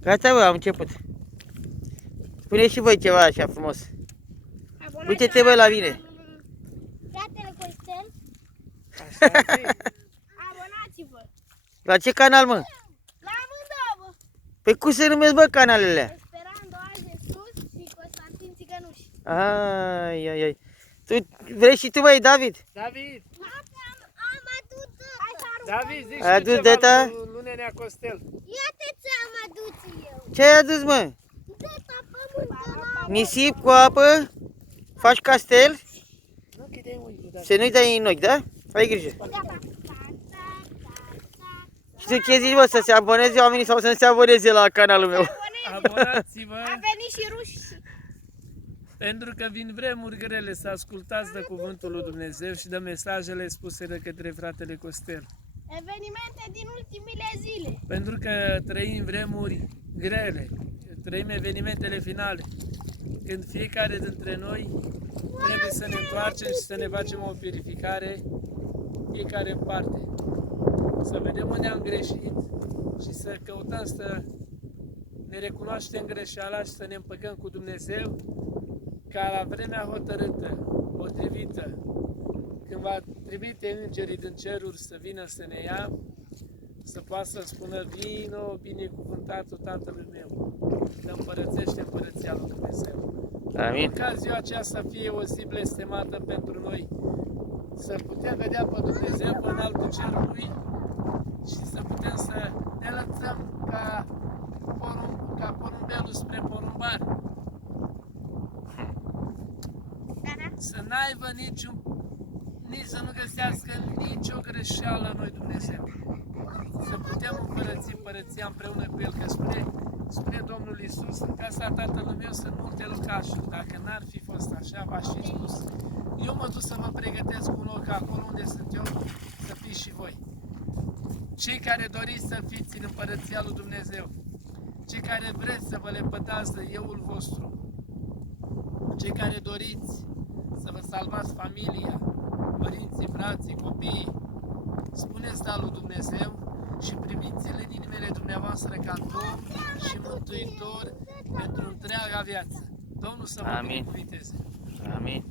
Gata, bă, am început. Spune și voi ceva așa frumos. Uite-te, bă, la mine. Fratele Costel, abonați-vă! La ce canal, mă? La amândouă, bă! Păi cum se numesc, bă, canalele? Esperando azi de sus și Constantin Țigănuș. Ai, ai, ai. Tu vrei și tu, băi, David? David, Am adus! Hai să arunc! David, zici Ai tu adus ceva data? lui Nenea Costel. Iată ce am adus eu! Ce ai adus, mă? Data pământă! Nisip cu apă? Faci castel? Nu, că de unghi, David. Să nu-i dai în ochi, da? Ai grijă. Gata! Și tu ce zici, bă, să se aboneze oamenii sau să nu se aboneze la canalul meu? Abonați-vă, A venit și ruși! pentru că vin vremuri grele, să ascultați de cuvântul lui Dumnezeu și de mesajele spuse de către fratele Costel. Evenimente din ultimile zile! Pentru că trăim vremuri grele, trăim evenimentele finale, când fiecare dintre noi trebuie să ne întoarcem și să ne facem o purificare, fiecare în parte. Să vedem unde am greșit și să căutăm să ne recunoaștem greșeala și să ne împăcăm cu Dumnezeu, ca la vremea hotărâtă, potrivită, când va trimite îngerii din ceruri să vină să ne ia, să poată să spună: vino, binecuvântatul Tatălui meu, să împărățește împărăția lui Dumnezeu. Amin. Ca ziua aceasta să fie o zi blestemată pentru noi, să putem vedea pe Dumnezeu pe înaltul cerului și să putem să ne lăsăm ca porumbelul spre porumbar. Să n-aibă nici să nu găsească nicio greșeală în noi Dumnezeu. Să putem împărăți împărăția împreună cu El, că spune Domnul Iisus: în casa Tatălui meu sunt multe locașuri. Dacă n-ar fi fost așa, v-aș fi spus. Eu mă duc să vă pregătesc un loc acolo unde sunt eu, să fiți și voi. Cei care doriți să fiți în împărăția lui Dumnezeu, cei care vreți să vă lepădați de euul vostru, cei care doriți să vă salvați familia, părinții, frații, copiii, spuneți da lui Dumnezeu și primiți-l în inimile dumneavoastră ca Domn și Mântuitor pentru întreaga viață. Domnul să vă Amin. binecuvinteze. Amin.